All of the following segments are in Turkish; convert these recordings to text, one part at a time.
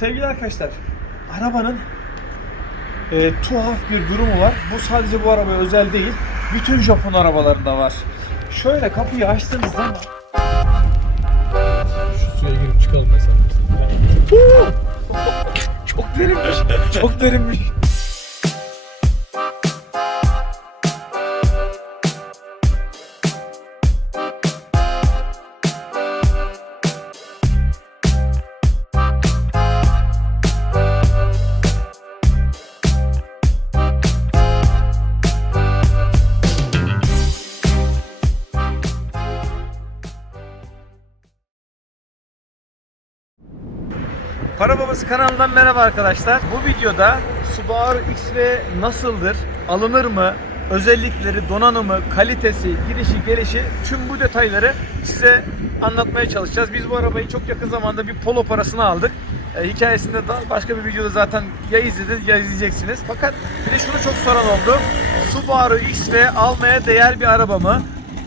Sevgili arkadaşlar, arabanın e, tuhaf bir durumu var. Bu sadece bu arabaya özel değil. Bütün Japon arabalarında var. Şöyle kapıyı açtığınız zaman şu suya girip çıkalım mesela. Çok derinmiş. Çok derinmiş. Para Babası kanalından merhaba arkadaşlar. Bu videoda Subaru XV nasıldır? Alınır mı? Özellikleri, donanımı, kalitesi, girişi, gelişi tüm bu detayları size anlatmaya çalışacağız. Biz bu arabayı çok yakın zamanda bir polo parasına aldık. E, hikayesinde da başka bir videoda zaten ya izlediniz ya izleyeceksiniz. Fakat bir de şunu çok soran oldu. Subaru XV almaya değer bir araba mı?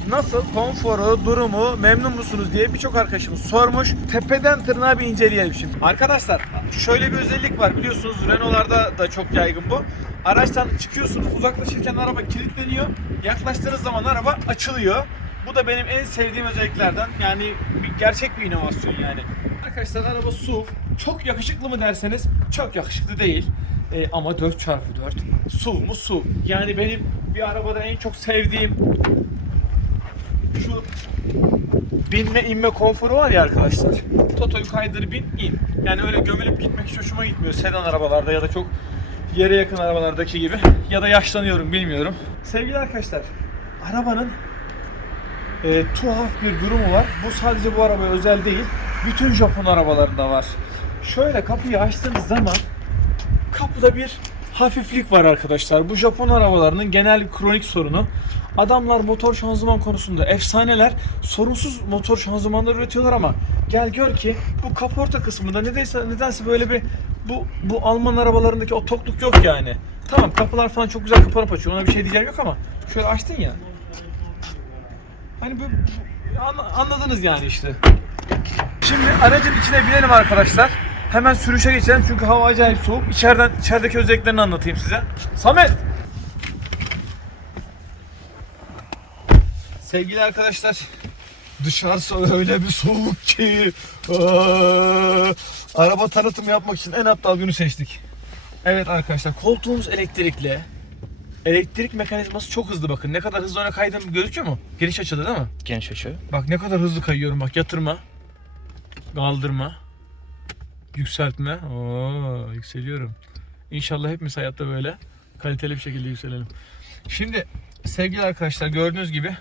Nasıl konforu, durumu, memnun musunuz diye birçok arkadaşımız sormuş. Tepeden tırnağa bir inceleyelim şimdi. Arkadaşlar şöyle bir özellik var biliyorsunuz Renault'larda da çok yaygın bu. Araçtan çıkıyorsunuz uzaklaşırken araba kilitleniyor. Yaklaştığınız zaman araba açılıyor. Bu da benim en sevdiğim özelliklerden. Yani bir, gerçek bir inovasyon yani. Arkadaşlar araba SUV. Çok yakışıklı mı derseniz çok yakışıklı değil. Ee, ama 4x4 SUV mu SUV. Yani benim bir arabada en çok sevdiğim şu binme inme konforu var ya arkadaşlar. Toto'yu kaydır bin in. Yani öyle gömülüp gitmek hiç hoşuma gitmiyor sedan arabalarda ya da çok yere yakın arabalardaki gibi. Ya da yaşlanıyorum bilmiyorum. Sevgili arkadaşlar arabanın e, tuhaf bir durumu var. Bu sadece bu arabaya özel değil. Bütün Japon arabalarında var. Şöyle kapıyı açtığınız zaman kapıda bir hafiflik var arkadaşlar. Bu Japon arabalarının genel kronik sorunu. Adamlar motor şanzıman konusunda efsaneler. Sorunsuz motor şanzımanlar üretiyorlar ama gel gör ki bu kaporta kısmında nedense nedense böyle bir bu bu Alman arabalarındaki o tokluk yok yani. Tamam kapılar falan çok güzel kapanıp açıyor. Ona bir şey diyeceğim yok ama şöyle açtın ya. Hani an- anladınız yani işte. Şimdi aracın içine binelim arkadaşlar. Hemen sürüşe geçelim çünkü hava acayip soğuk. İçeriden içerideki özelliklerini anlatayım size. Samet. Sevgili arkadaşlar, dışarısı öyle bir soğuk ki aa, araba tanıtımı yapmak için en aptal günü seçtik. Evet arkadaşlar, koltuğumuz elektrikli. Elektrik mekanizması çok hızlı bakın. Ne kadar hızlı öne kaydığım gözüküyor mu? Geniş açıda değil mi? Geniş açı. Bak ne kadar hızlı kayıyorum bak yatırma. Kaldırma. Yükseltme. Oo, yükseliyorum. İnşallah hepimiz hayatta böyle kaliteli bir şekilde yükselelim. Şimdi sevgili arkadaşlar gördüğünüz gibi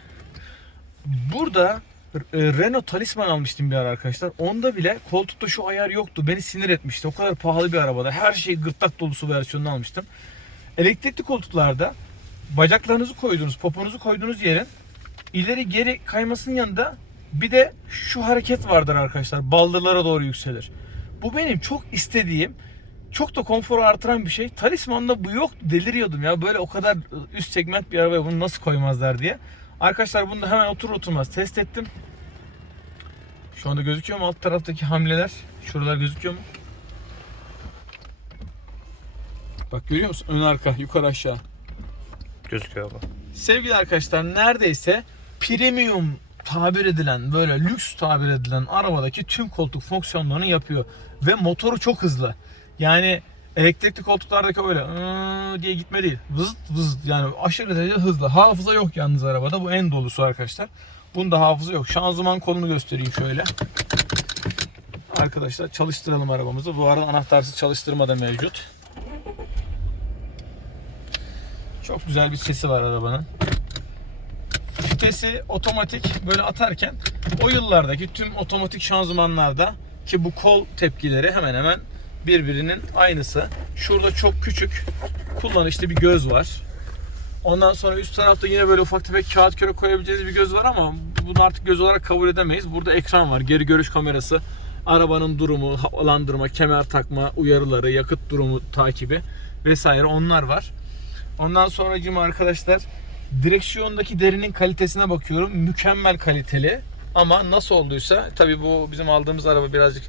burada e, Renault Talisman almıştım bir ara arkadaşlar. Onda bile koltukta şu ayar yoktu. Beni sinir etmişti. O kadar pahalı bir arabada. Her şey gırtlak dolusu versiyonunu almıştım. Elektrikli koltuklarda bacaklarınızı koyduğunuz, poponuzu koyduğunuz yerin ileri geri kaymasının yanında bir de şu hareket vardır arkadaşlar. Baldırlara doğru yükselir. Bu benim çok istediğim, çok da konforu artıran bir şey. Talisman'da bu yok. Deliriyordum ya. Böyle o kadar üst segment bir arabaya bunu nasıl koymazlar diye. Arkadaşlar bunu da hemen otur oturmaz test ettim. Şu anda gözüküyor mu alt taraftaki hamleler? Şuralar gözüküyor mu? Bak görüyor musun? Ön arka, yukarı aşağı. Gözüküyor bu. Sevgili arkadaşlar neredeyse premium tabir edilen böyle lüks tabir edilen arabadaki tüm koltuk fonksiyonlarını yapıyor. Ve motoru çok hızlı. Yani elektrikli koltuklardaki öyle diye gitme değil. Vızıt vızıt yani aşırı derece hızlı. Hafıza yok yalnız arabada. Bu en dolusu arkadaşlar. Bunda hafıza yok. Şanzıman kolunu göstereyim şöyle. Arkadaşlar çalıştıralım arabamızı. Bu arada anahtarsız çalıştırma da mevcut. Çok güzel bir sesi var arabanın. Vitesi otomatik böyle atarken o yıllardaki tüm otomatik şanzımanlarda ki bu kol tepkileri hemen hemen birbirinin aynısı. Şurada çok küçük kullanışlı bir göz var. Ondan sonra üst tarafta yine böyle ufak tefek kağıt köre koyabileceğiniz bir göz var ama bunu artık göz olarak kabul edemeyiz. Burada ekran var, geri görüş kamerası, arabanın durumu, havalandırma, kemer takma uyarıları, yakıt durumu takibi vesaire onlar var. Ondan sonracığım arkadaşlar direksiyondaki derinin kalitesine bakıyorum. Mükemmel kaliteli. Ama nasıl olduysa tabii bu bizim aldığımız araba birazcık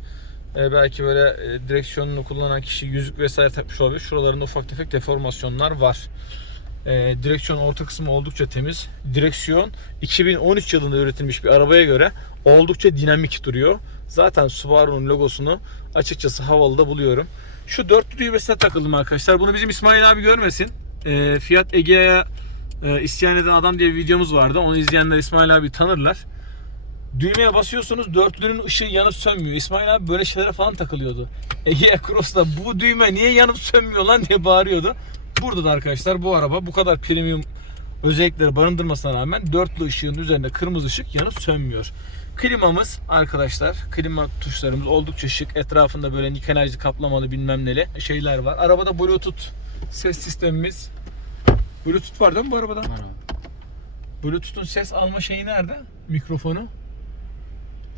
e, belki böyle e, direksiyonunu kullanan kişi yüzük vesaire takmış olabilir. Şuralarında ufak tefek deformasyonlar var. E, direksiyon orta kısmı oldukça temiz. Direksiyon 2013 yılında üretilmiş bir arabaya göre oldukça dinamik duruyor. Zaten Subaru'nun logosunu açıkçası havalı da buluyorum. Şu dörtlü düğmesine takıldım arkadaşlar. Bunu bizim İsmail abi görmesin. E, Fiat Egea'ya e, isyan eden adam diye bir videomuz vardı. Onu izleyenler İsmail abi tanırlar. Düğmeye basıyorsunuz dörtlünün ışığı yanıp sönmüyor. İsmail abi böyle şeylere falan takılıyordu. Egea Cross'ta bu düğme niye yanıp sönmüyor lan diye bağırıyordu. Burada da arkadaşlar bu araba bu kadar premium özellikleri barındırmasına rağmen dörtlü ışığın üzerinde kırmızı ışık yanıp sönmüyor. Klimamız arkadaşlar, klima tuşlarımız oldukça şık. Etrafında böyle nikelajlı kaplamalı bilmem neli şeyler var. Arabada Bluetooth ses sistemimiz. Bluetooth var değil mi bu arabada? Var abi. Bluetooth'un ses alma şeyi nerede? Mikrofonu.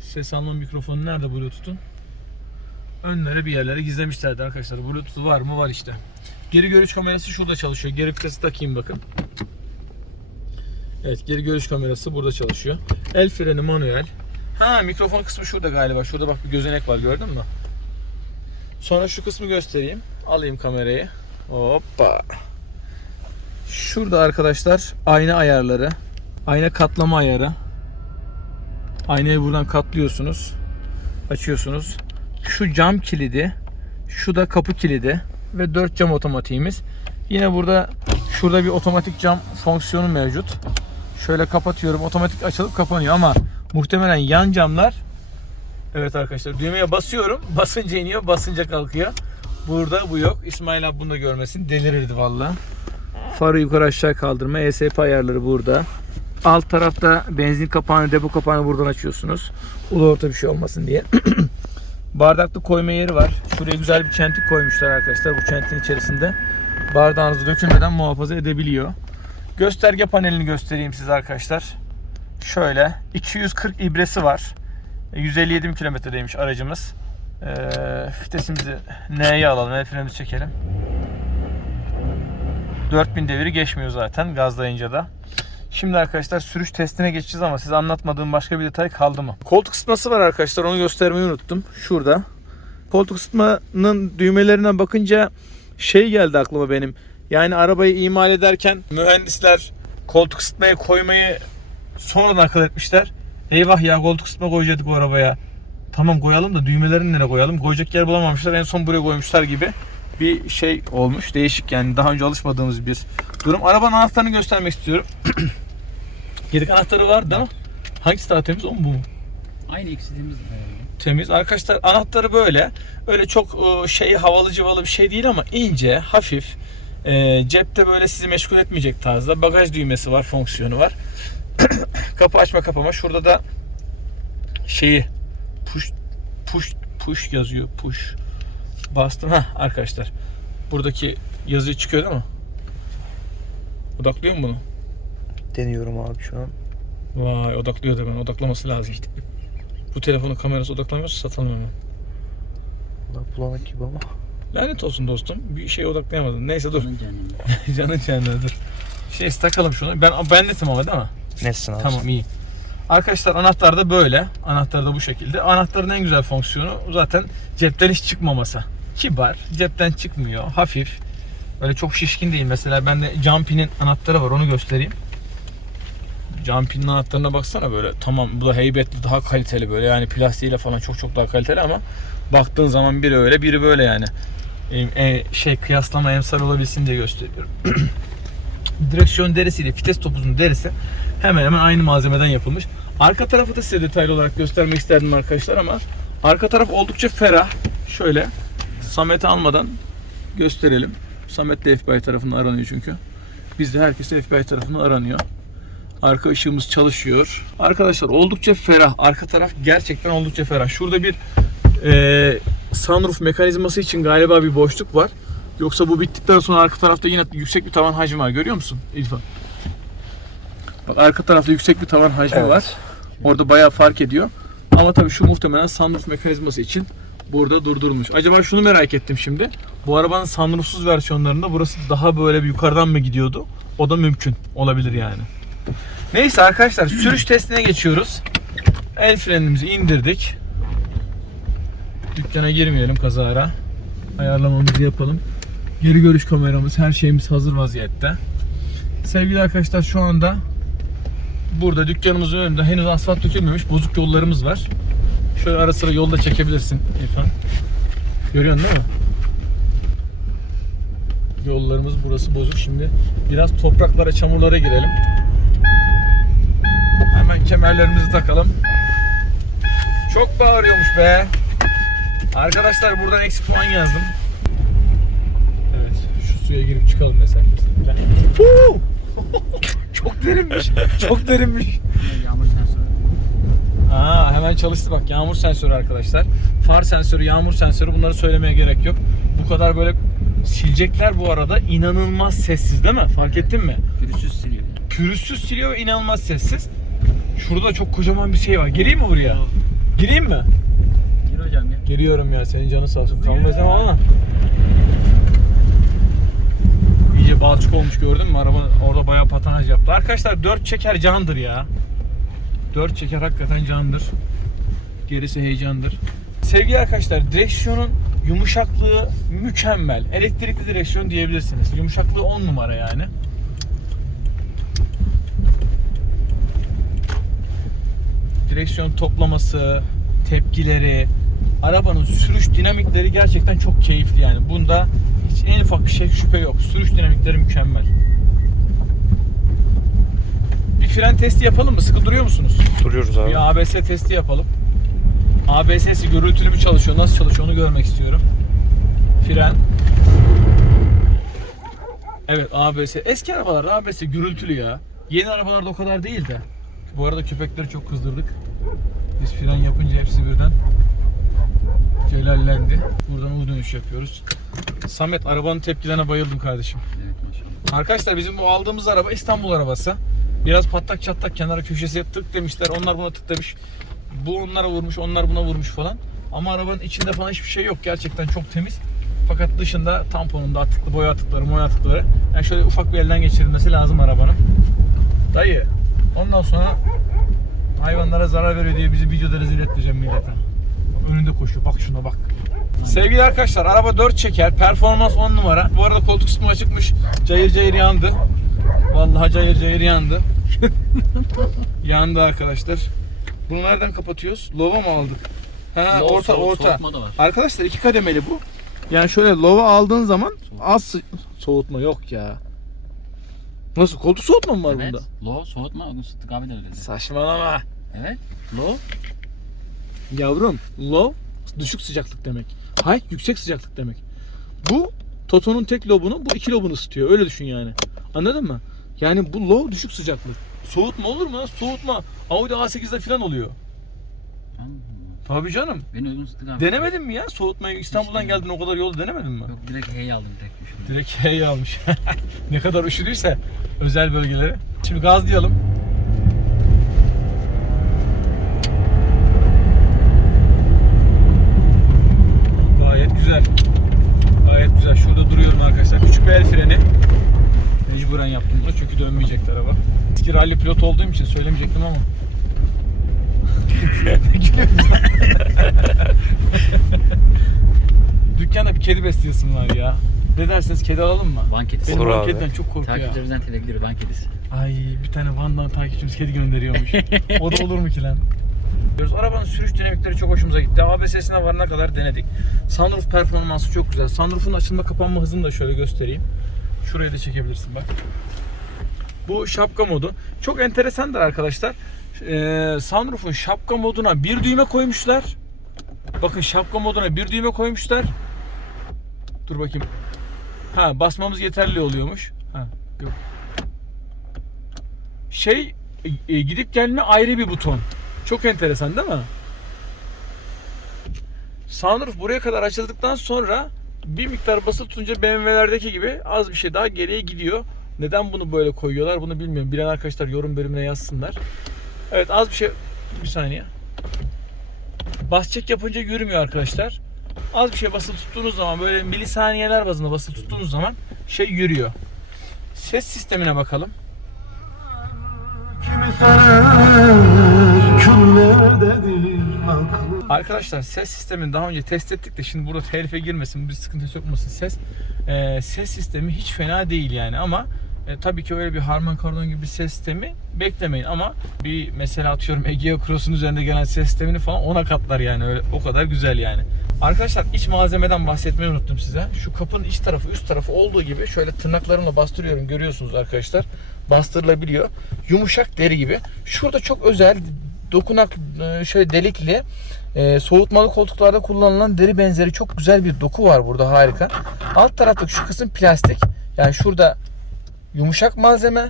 Ses alma mikrofonu nerede Bluetooth'un? Önlere bir yerlere gizlemişlerdi arkadaşlar. Bluetooth var mı? Var işte. Geri görüş kamerası şurada çalışıyor. Geri vitesi takayım bakın. Evet geri görüş kamerası burada çalışıyor. El freni manuel. Ha mikrofon kısmı şurada galiba. Şurada bak bir gözenek var gördün mü? Sonra şu kısmı göstereyim. Alayım kamerayı. Hoppa. Şurada arkadaşlar ayna ayarları. Ayna katlama ayarı. Aynayı buradan katlıyorsunuz. Açıyorsunuz. Şu cam kilidi. Şu da kapı kilidi. Ve 4 cam otomatiğimiz. Yine burada şurada bir otomatik cam fonksiyonu mevcut. Şöyle kapatıyorum. Otomatik açılıp kapanıyor ama muhtemelen yan camlar Evet arkadaşlar düğmeye basıyorum. Basınca iniyor, basınca kalkıyor. Burada bu yok. İsmail abi bunu da görmesin. Delirirdi valla. Farı yukarı aşağı kaldırma. ESP ayarları burada. Alt tarafta benzin kapağını, depo kapağını buradan açıyorsunuz. Ulu orta bir şey olmasın diye. Bardaklı koyma yeri var. Şuraya güzel bir çentik koymuşlar arkadaşlar. Bu çentiğin içerisinde bardağınızı dökülmeden muhafaza edebiliyor. Gösterge panelini göstereyim size arkadaşlar. Şöyle 240 ibresi var. 157 kilometredeymiş aracımız. Ee, vitesimizi N'ye alalım. El frenimizi çekelim. 4000 deviri geçmiyor zaten gazlayınca da. Şimdi arkadaşlar sürüş testine geçeceğiz ama size anlatmadığım başka bir detay kaldı mı? Koltuk ısıtması var arkadaşlar onu göstermeyi unuttum. Şurada. Koltuk ısıtmanın düğmelerine bakınca şey geldi aklıma benim. Yani arabayı imal ederken mühendisler koltuk ısıtmayı koymayı sonradan akıl etmişler. Eyvah ya koltuk ısıtma koyacaktık o arabaya. Tamam koyalım da düğmelerini nereye koyalım? Koyacak yer bulamamışlar. En son buraya koymuşlar gibi bir şey olmuş. Değişik yani daha önce alışmadığımız bir durum. Arabanın anahtarını göstermek istiyorum. Yedek anahtarı var değil mi? Hangisi daha temiz o mu bu mu? Aynı ikisimiz herhalde. Temiz. Arkadaşlar anahtarı böyle. Öyle çok e, şey havalı cıvalı bir şey değil ama ince, hafif. E, cepte böyle sizi meşgul etmeyecek tarzda. Bagaj düğmesi var, fonksiyonu var. Kapı açma kapama. Şurada da şeyi push push push yazıyor. Push. Bastım. ha arkadaşlar. Buradaki yazı çıkıyor değil mi? Odaklıyor mu bunu? Deniyorum abi şu an. Vay odaklıyor da ben. Odaklaması lazım işte. Bu telefonun kamerası odaklamıyorsa satalım hemen. Valla bulanık gibi ama. Lanet olsun dostum. Bir şeye odaklayamadın. Neyse dur. Onun cehennemi. Canın cehenneme dur. Şey takalım şunu. Ben ben netim ama değil mi? Nesin abi? Tamam iyi. Arkadaşlar anahtar da böyle. Anahtar da bu şekilde. Anahtarın en güzel fonksiyonu zaten cepten hiç çıkmaması. Kibar. Cepten çıkmıyor. Hafif. Böyle çok şişkin değil. Mesela bende Jumpy'nin anahtarı var. Onu göstereyim. Jumpy'nin anahtarına baksana böyle. Tamam bu da heybetli daha kaliteli böyle. Yani plastiğiyle falan çok çok daha kaliteli ama baktığın zaman biri öyle biri böyle yani. E, e, şey kıyaslama emsal olabilsin diye gösteriyorum. Direksiyon derisiyle vites topuzun derisi hemen hemen aynı malzemeden yapılmış. Arka tarafı da size detaylı olarak göstermek isterdim arkadaşlar ama arka taraf oldukça ferah. Şöyle Samet'i almadan gösterelim. Samet de FBI tarafından aranıyor çünkü. Bizde herkes FBI tarafından aranıyor. Arka ışığımız çalışıyor. Arkadaşlar oldukça ferah. Arka taraf gerçekten oldukça ferah. Şurada bir e, sunroof mekanizması için galiba bir boşluk var. Yoksa bu bittikten sonra arka tarafta yine yüksek bir tavan hacmi var. Görüyor musun İrfan? Bak arka tarafta yüksek bir tavan hacmi Evet. var. Orada bayağı fark ediyor. Ama tabii şu muhtemelen sunroof mekanizması için burada durdurulmuş. Acaba şunu merak ettim şimdi. Bu arabanın sunroofsuz versiyonlarında burası daha böyle bir yukarıdan mı gidiyordu? O da mümkün. Olabilir yani. Neyse arkadaşlar sürüş testine geçiyoruz. El frenimizi indirdik. Dükkana girmeyelim kazara. Ayarlamamızı yapalım. Geri görüş kameramız, her şeyimiz hazır vaziyette. Sevgili arkadaşlar şu anda burada dükkanımızın önünde henüz asfalt dökülmemiş bozuk yollarımız var. Şöyle ara sıra yolda çekebilirsin İrfan. Görüyorsun değil mi? Yollarımız burası bozuk. Şimdi biraz topraklara, çamurlara girelim. Kemerlerimizi takalım. Çok bağırıyormuş be. Arkadaşlar buradan eksi puan yazdım. Evet, şu suya girip çıkalım mesela. Huu! Çok derinmiş. Çok derinmiş. Yağmur sensörü. Aa hemen çalıştı bak yağmur sensörü arkadaşlar. Far sensörü, yağmur sensörü bunları söylemeye gerek yok. Bu kadar böyle silecekler bu arada inanılmaz sessiz değil mi? Fark ettin mi? Pürüzsüz siliyor. Pürüzsüz siliyor ve inanılmaz sessiz. Şurada çok kocaman bir şey var. Gireyim mi buraya? Gireyim mi? Gir hocam ya. Giriyorum ya senin canın sağ olsun. Kalmayız ama. İyice balçık olmuş gördün mü? Araba orada bayağı patinaj yaptı. Arkadaşlar 4 çeker candır ya. 4 çeker hakikaten candır. Gerisi heyecandır. Sevgili arkadaşlar direksiyonun yumuşaklığı mükemmel. Elektrikli direksiyon diyebilirsiniz. Yumuşaklığı 10 numara yani. Direksiyon toplaması, tepkileri, arabanın sürüş dinamikleri gerçekten çok keyifli yani. Bunda hiç en ufak bir şey şüphe yok. Sürüş dinamikleri mükemmel. Bir fren testi yapalım mı? Sıkı duruyor musunuz? Duruyoruz abi. Bir ABS testi yapalım. ABS'si gürültülü mü çalışıyor, nasıl çalışıyor onu görmek istiyorum. Fren. Evet ABS. Eski arabalarda ABS gürültülü ya. Yeni arabalarda o kadar değil de. Bu arada köpekleri çok kızdırdık. Biz fren yapınca hepsi birden celallendi. Buradan U dönüş yapıyoruz. Samet arabanın tepkilerine bayıldım kardeşim. Evet maşallah. Arkadaşlar bizim bu aldığımız araba İstanbul arabası. Biraz patlak çatlak kenara köşesi tık demişler. Onlar buna tık demiş. Bu onlara vurmuş, onlar buna vurmuş falan. Ama arabanın içinde falan hiçbir şey yok. Gerçekten çok temiz. Fakat dışında tamponunda atıklı, boya atıkları, moya atıkları. Yani şöyle ufak bir elden geçirilmesi lazım arabanın. Dayı. Ondan sonra hayvanlara zarar veriyor diye bizi videoda rezil etmeyeceğim millete. Önünde koşuyor. Bak şuna bak. Sevgili arkadaşlar araba 4 çeker. Performans 10 numara. Bu arada koltuk kısmı açıkmış. Cayır cayır yandı. Vallahi cayır cayır yandı. yandı arkadaşlar. Bunu nereden kapatıyoruz? Lova mı aldık? Ha Low orta soğut- orta. Arkadaşlar iki kademeli bu. Yani şöyle lova aldığın zaman az soğutma yok ya. Nasıl koltuk soğutma mı var Evet. bunda? Low soğutma. Onu Sıddık abi de öyle. Saçmalama. Evet. Low. Yavrum low düşük sıcaklık demek. High yüksek sıcaklık demek. Bu Toto'nun tek lobunu bu iki lobunu ısıtıyor. Öyle düşün yani. Anladın mı? Yani bu low düşük sıcaklık. Soğutma olur mu? Soğutma. Audi A8'de falan oluyor. Anladın mı? Tabii canım. Beni uygun abi. Denemedin mi ya? Soğutmayı İstanbul'dan geldin o kadar yolu denemedin mi? Yok direkt hey aldım direkt düşün. Direkt H'yi almış. ne kadar üşüdüyse özel bölgeleri. Şimdi gazlayalım. Gayet güzel. Gayet güzel. Şurada duruyorum arkadaşlar. Küçük bir el freni. Mecburen yaptım bunu çünkü dönmeyecekti araba. Eski rally pilot olduğum için söylemeyecektim ama. Dükkanda bir kedi besliyorsun var ya. Ne dersiniz kedi alalım mı? Van kedisi. Benim Olur Van abi. kediden çok korkuyor. Takipçilerimizden telegleri van kedisi. Ay bir tane Van'dan takipçimiz kedi gönderiyormuş. o da olur mu ki lan? Diyoruz. Arabanın sürüş dinamikleri çok hoşumuza gitti. ABS'sine varana kadar denedik. Sunroof performansı çok güzel. Sunroof'un açılma kapanma hızını da şöyle göstereyim. Şurayı da çekebilirsin bak. Bu şapka modu. Çok enteresandır arkadaşlar. Ee, sunroof'un şapka moduna bir düğme koymuşlar. Bakın şapka moduna bir düğme koymuşlar. Dur bakayım. Ha basmamız yeterli oluyormuş. Ha yok. Şey e, e, gidip gelme ayrı bir buton. Çok enteresan değil mi? Sunroof buraya kadar açıldıktan sonra bir miktar basılı tutunca BMW'lerdeki gibi az bir şey daha geriye gidiyor. Neden bunu böyle koyuyorlar bunu bilmiyorum. Bilen arkadaşlar yorum bölümüne yazsınlar. Evet az bir şey bir saniye. Bas çek yapınca yürümüyor arkadaşlar. Az bir şey basılı tuttuğunuz zaman böyle milisaniyeler bazında basılı tuttuğunuz zaman şey yürüyor. Ses sistemine bakalım. Arkadaşlar ses sistemini daha önce test ettik de şimdi burada telife girmesin, bir sıkıntı sokmasın ses. Ee, ses sistemi hiç fena değil yani ama e, tabii ki öyle bir Harman Kardon gibi bir ses sistemi beklemeyin ama bir mesela atıyorum Egea Cross'un üzerinde gelen ses sistemini falan ona katlar yani öyle o kadar güzel yani. Arkadaşlar iç malzemeden bahsetmeyi unuttum size. Şu kapının iç tarafı üst tarafı olduğu gibi şöyle tırnaklarımla bastırıyorum görüyorsunuz arkadaşlar. Bastırılabiliyor. Yumuşak deri gibi. Şurada çok özel dokunak e, şöyle delikli e, soğutmalı koltuklarda kullanılan deri benzeri çok güzel bir doku var burada harika. Alt taraftaki şu kısım plastik. Yani şurada yumuşak malzeme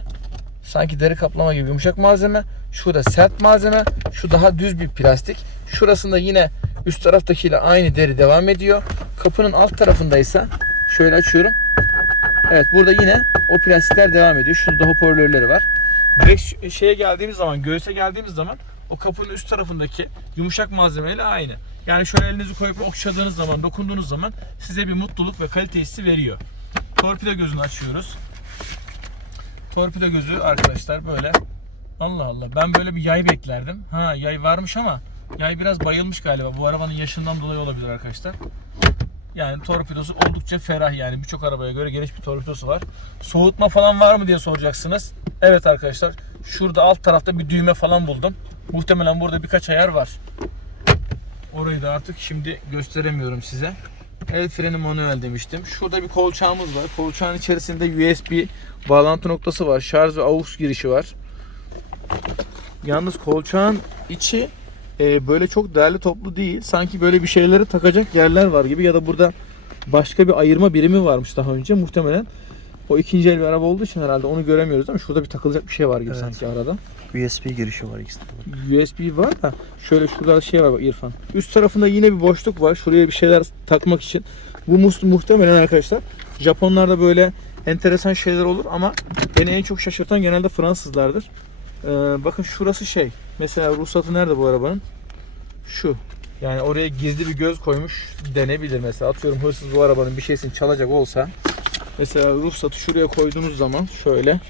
sanki deri kaplama gibi yumuşak malzeme. Şurada sert malzeme. Şu daha düz bir plastik. Şurasında yine üst taraftakiyle aynı deri devam ediyor. Kapının alt tarafındaysa şöyle açıyorum. Evet burada yine o plastikler devam ediyor. Şurada hoparlörleri var. Direkt şeye geldiğimiz zaman, göğüse geldiğimiz zaman o kapının üst tarafındaki yumuşak malzemeyle aynı. Yani şöyle elinizi koyup okşadığınız zaman, dokunduğunuz zaman size bir mutluluk ve kalite hissi veriyor. Torpido gözünü açıyoruz. Torpido gözü arkadaşlar böyle. Allah Allah. Ben böyle bir yay beklerdim. Ha yay varmış ama yay biraz bayılmış galiba. Bu arabanın yaşından dolayı olabilir arkadaşlar. Yani torpidosu oldukça ferah yani birçok arabaya göre geniş bir torpidosu var. Soğutma falan var mı diye soracaksınız. Evet arkadaşlar şurada alt tarafta bir düğme falan buldum. Muhtemelen burada birkaç ayar var. Orayı da artık şimdi gösteremiyorum size. El freni manuel demiştim. Şurada bir kolçağımız var. Kolçağın içerisinde USB bağlantı noktası var. Şarj ve AUX girişi var. Yalnız kolçağın içi e, böyle çok değerli toplu değil. Sanki böyle bir şeyleri takacak yerler var gibi ya da burada başka bir ayırma birimi varmış daha önce muhtemelen. O ikinci el bir araba olduğu için herhalde onu göremiyoruz ama şurada bir takılacak bir şey var gibi Evet. sanki arada. USB girişi var ikisinde. de. USB var da şöyle şurada şey var bak İrfan. Üst tarafında yine bir boşluk var. Şuraya bir şeyler takmak için. Bu muhtemelen arkadaşlar Japonlarda böyle enteresan şeyler olur ama beni en çok şaşırtan genelde Fransızlardır. Ee, bakın şurası şey. Mesela ruhsatı nerede bu arabanın? Şu. Yani oraya gizli bir göz koymuş denebilir mesela. Atıyorum hırsız bu arabanın bir şeysini çalacak olsa. Mesela ruhsatı şuraya koyduğunuz zaman şöyle.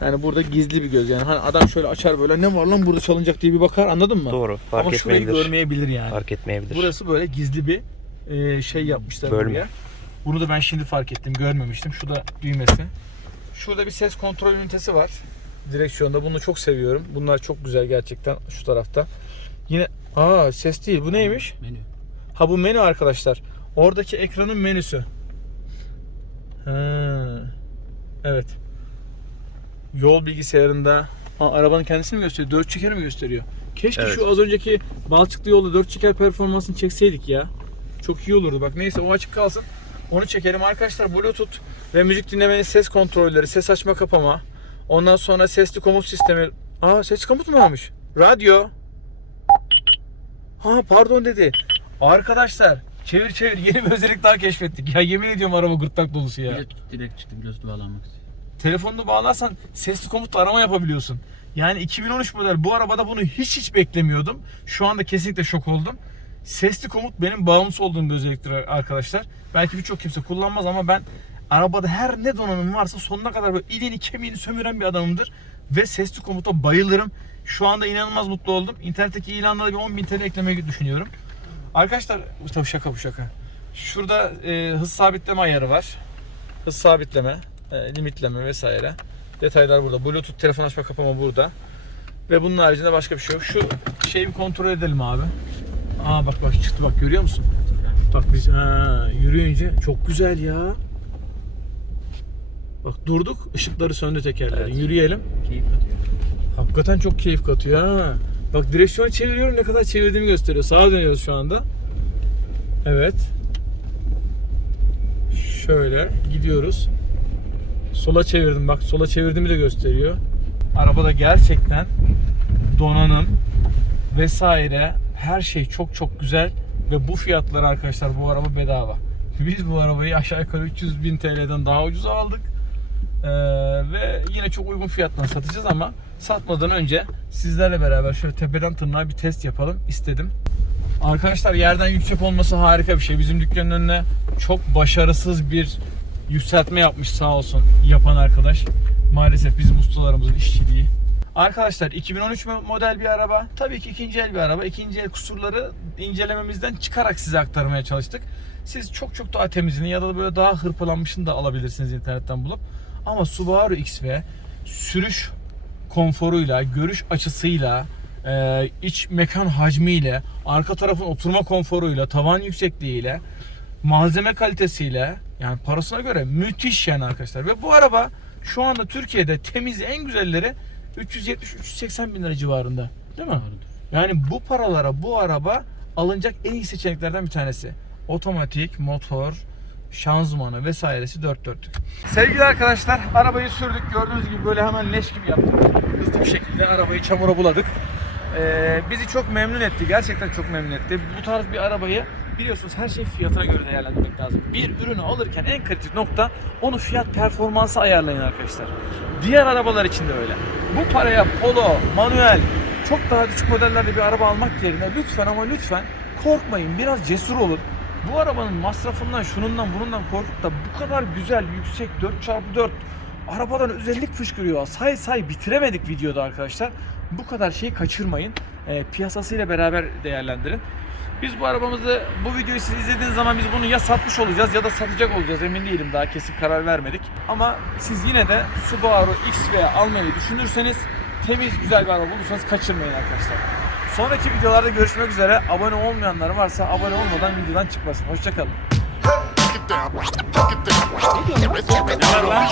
Yani burada gizli bir göz yani. Hani adam şöyle açar böyle ne var lan burada çalınacak diye bir bakar anladın mı? Doğru. Fark Ama şurayı etmeyebilir. görmeyebilir yani. Fark etmeyebilir. Burası böyle gizli bir e, şey yapmışlar Bölme. buraya. Bunu da ben şimdi fark ettim, görmemiştim. Şu da düğmesi. Şurada bir ses kontrol ünitesi var. Direksiyonda bunu çok seviyorum. Bunlar çok güzel gerçekten şu tarafta. Yine aa ses değil. Bu neymiş? Menü. Ha bu menü arkadaşlar. Oradaki ekranın menüsü. Ha. Evet. Yol bilgisayarında Aa, arabanın kendisini mi gösteriyor? Dört çeker mi gösteriyor? Keşke Evet. şu az önceki Balçıklı yolda dört çeker performansını çekseydik ya. Çok iyi olurdu. Bak neyse o açık kalsın. Onu çekelim arkadaşlar. Bluetooth ve müzik dinlemenin ses kontrolleri, ses açma kapama. Ondan sonra sesli komut sistemi. Aa sesli komut mu varmış? Radyo. Ha pardon dedi. Arkadaşlar çevir çevir yeni bir özellik daha keşfettik. Ya yemin ediyorum araba gırtlak dolusu ya. Bluetooth direkt çıktı. Bluetooth bağlanmak. Telefonunu bağlarsan sesli komutla arama yapabiliyorsun. Yani 2013 model bu arabada bunu hiç hiç beklemiyordum. Şu anda kesinlikle şok oldum. Sesli komut benim bağımlısı olduğum bir özelliktir arkadaşlar. Belki birçok kimse kullanmaz ama ben arabada her ne donanım varsa sonuna kadar böyle iliğini kemiğini sömüren bir adamımdır. Ve sesli komuta bayılırım. Şu anda inanılmaz mutlu oldum. İnternetteki ilanlara bir 10.000 TL eklemeyi düşünüyorum. Arkadaşlar bu tabii şaka bu şaka. Şurada e, hız sabitleme ayarı var. Hız sabitleme, e, limitleme vesaire. Detaylar burada. Bluetooth telefon açma kapama burada. Ve bunun haricinde başka bir şey yok. Şu şeyi bir kontrol edelim abi. Aa bak bak çıktı bak görüyor musun? Bak biz ha, yürüyünce çok güzel ya. Bak durduk ışıkları söndü tekerleri. Evet. Yürüyelim. Keyif katıyor. Hakikaten çok keyif katıyor ha. Bak direksiyonu çeviriyorum ne kadar çevirdiğimi gösteriyor. Sağa dönüyoruz şu anda. Evet. Şöyle gidiyoruz. Sola çevirdim bak sola çevirdiğimi de gösteriyor. Arabada gerçekten donanım vesaire her şey çok çok güzel ve bu fiyatlar arkadaşlar bu araba bedava. Biz bu arabayı aşağı yukarı 300 bin TL'den daha ucuz aldık. Ee, ve yine çok uygun fiyattan satacağız ama satmadan önce sizlerle beraber şöyle tepeden tırnağa bir test yapalım istedim. Arkadaşlar yerden yüksek olması harika bir şey. Bizim dükkanın önüne çok başarısız bir yükseltme yapmış sağ olsun yapan arkadaş. Maalesef bizim ustalarımızın işçiliği. Arkadaşlar 2013 model bir araba. Tabii ki ikinci el bir araba. İkinci el kusurları incelememizden çıkarak size aktarmaya çalıştık. Siz çok çok daha temizini ya da böyle daha hırpalanmışını da alabilirsiniz internetten bulup. Ama Subaru XV sürüş konforuyla, görüş açısıyla, e, iç mekan hacmiyle, arka tarafın oturma konforuyla, tavan yüksekliğiyle, malzeme kalitesiyle yani parasına göre müthiş yani arkadaşlar. Ve bu araba şu anda Türkiye'de temiz en güzelleri 370-380 bin lira civarında. Değil mi? Yani bu paralara bu araba alınacak en iyi seçeneklerden bir tanesi. Otomatik, motor, şanzımanı vesairesi dört dörtlük. Sevgili arkadaşlar arabayı sürdük gördüğünüz gibi böyle hemen leş gibi yaptık. Hızlı bir şekilde arabayı çamura buladık. Ee, bizi çok memnun etti. Gerçekten çok memnun etti. Bu tarz bir arabayı biliyorsunuz her şey fiyatına göre değerlendirmek lazım. Bir ürünü alırken en kritik nokta onu fiyat performansı ayarlayın arkadaşlar. Diğer arabalar için de öyle. Bu paraya Polo, manuel, çok daha düşük modellerde bir araba almak yerine lütfen ama lütfen korkmayın. Biraz cesur olun. Bu arabanın masrafından, şunundan, bunundan korkup da bu kadar güzel, yüksek 4x4 arabadan özellik fışkırıyor. Say say bitiremedik videoda arkadaşlar. Bu kadar şeyi kaçırmayın. E, piyasasıyla beraber değerlendirin. Biz bu arabamızı, bu videoyu siz izlediğiniz zaman biz bunu ya satmış olacağız ya da satacak olacağız. Emin değilim daha kesin karar vermedik. Ama siz yine de Subaru XV almayı düşünürseniz temiz güzel bir araba bulursanız kaçırmayın arkadaşlar. Sonraki videolarda görüşmek üzere. Abone olmayanlar varsa abone olmadan videodan çıkmasın. Hoşçakalın. Ne lan?